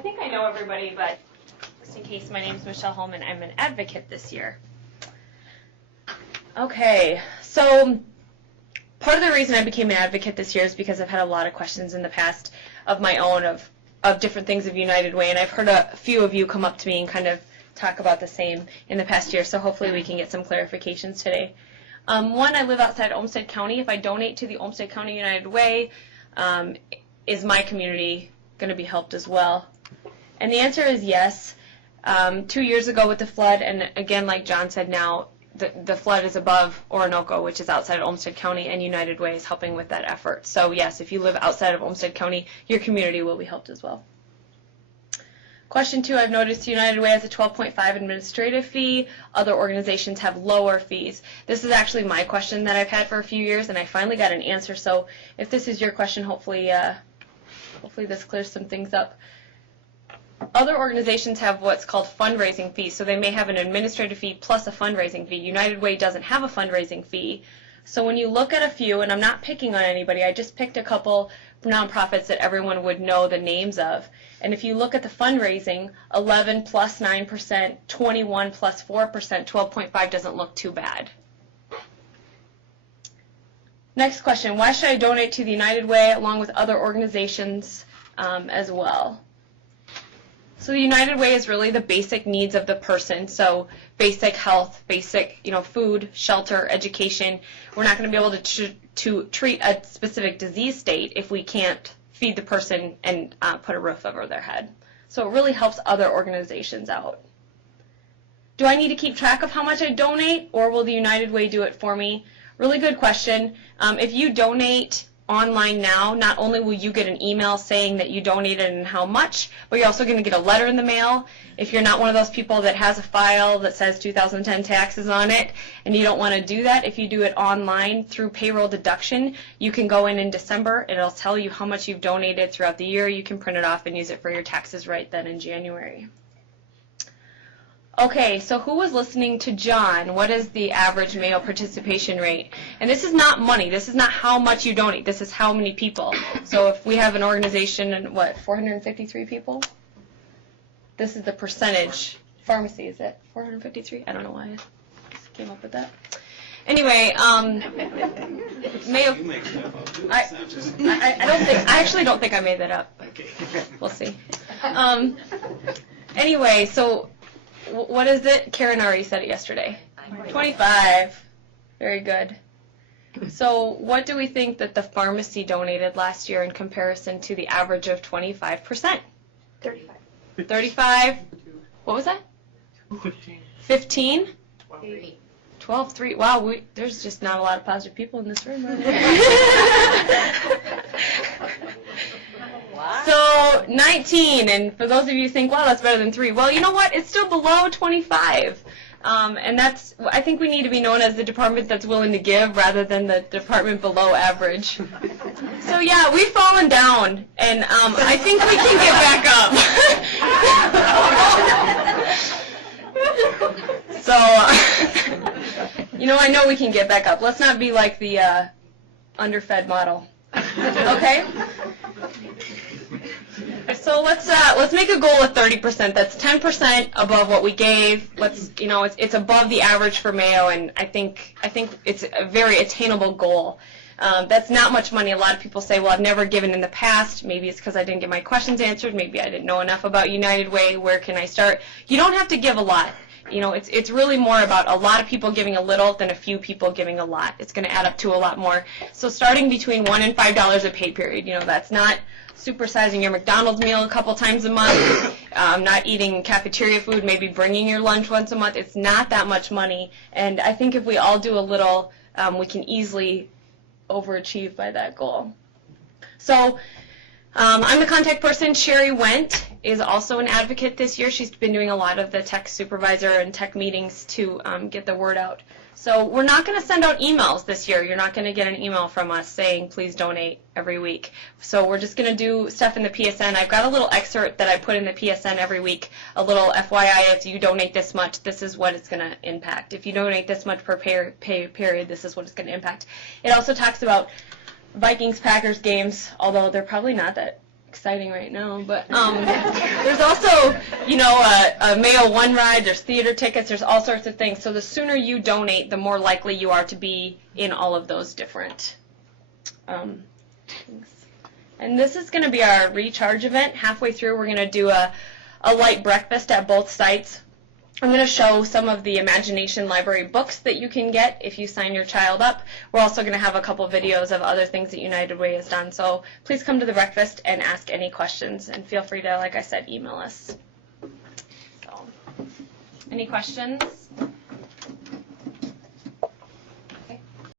I think I know everybody, but just in case, my name is Michelle Holm, and I'm an advocate this year. Okay, so part of the reason I became an advocate this year is because I've had a lot of questions in the past of my own of different things of United Way, and I've heard a few of you come up to me and kind of talk about the same in the past year, so hopefully we can get some clarifications today. One, I live outside Olmsted County. If I donate to the Olmsted County United Way, is my community going to be helped as well? And the answer is yes. 2 years ago with the flood, and again, like John said now, the flood is above Orinoco, which is outside Olmsted County, and United Way is helping with that effort. So yes, if you live outside of Olmsted County, your community will be helped as well. Question 2, I've noticed United Way has a 12.5 administrative fee. Other organizations have lower fees. This is actually my question that I've had for a few years, and I finally got an answer. So if this is your question, hopefully this clears some things up. Other organizations have what's called fundraising fees, so they may have an administrative fee plus a fundraising fee. United Way doesn't have a fundraising fee. So when you look at a few, and I'm not picking on anybody, I just picked a couple nonprofits that everyone would know the names of. And if you look at the fundraising, 11 plus 9%, 21 plus 4%, 12.5 doesn't look too bad. Next question, why should I donate to the United Way along with other organizations as well? So the United Way is really the basic needs of the person. So basic health, basic food, shelter, education. We're not going to be able to treat a specific disease state if we can't feed the person and put a roof over their head. So it really helps other organizations out. Do I need to keep track of how much I donate, or will the United Way do it for me? Really good question. If you donate online now, not only will you get an email saying that you donated and how much, but you're also going to get a letter in the mail. If you're not one of those people that has a file that says 2010 taxes on it and you don't want to do that, if you do it online through payroll deduction, you can go in December. It'll tell you how much you've donated throughout the year. You can print it off and use it for your taxes right then in January. Okay, so who was listening to John? What is the average Mayo participation rate? And this is not money. This is not how much you donate. This is how many people. So if we have an organization and 453 people? This is the percentage. Pharmacy, is it 453? I don't know why I just came up with that. Anyway, Mayo. I actually don't think I made that up. We'll see. Anyway, so what is it? Karen already said it yesterday. 25. Very good. So what do we think that the pharmacy donated last year in comparison to the average of 25%? 35. 35? What was that? 15. 15? 12. 12, 3. Wow, there's just not a lot of positive people in this room. So 19, and for those of you who think, wow, that's better than 3, well, you know what? It's still below 25. And I think we need to be known as the department that's willing to give rather than the department below average. So yeah, we've fallen down, and I think we can get back up. So, I know we can get back up. Let's not be like the underfed model. Okay? So let's make a goal of 30%. That's 10% above what we gave. It's above the average for Mayo, and I think it's a very attainable goal. That's not much money. A lot of people say, well, I've never given in the past. Maybe it's because I didn't get my questions answered. Maybe I didn't know enough about United Way. Where can I start? You don't have to give a lot. It's really more about a lot of people giving a little than a few people giving a lot. It's going to add up to a lot more. So starting between $1 and $5 a pay period, that's not supersizing your McDonald's meal a couple times a month, not eating cafeteria food, maybe bringing your lunch once a month. It's not that much money. And I think if we all do a little, we can easily overachieve by that goal. So I'm the contact person. Sherry Wendt is also an advocate this year. She's been doing a lot of the tech supervisor and tech meetings to get the word out. So we're not going to send out emails this year. You're not going to get an email from us saying, please donate every week. So we're just going to do stuff in the PSN. I've got a little excerpt that I put in the PSN every week, a little FYI, if you donate this much, this is what it's going to impact. If you donate this much per pay period, this is what it's going to impact. It also talks about Vikings-Packers games, although they're probably not that exciting right now, but there's also, you know, a Mayo One ride, there's theater tickets, there's all sorts of things. So the sooner you donate, the more likely you are to be in all of those different things. And this is going to be our recharge event. Halfway through, we're going to do a light breakfast at both sites. I'm going to show some of the Imagination Library books that you can get if you sign your child up. We're also going to have a couple videos of other things that United Way has done. So please come to the breakfast and ask any questions. And feel free to, like I said, email us. So, any questions?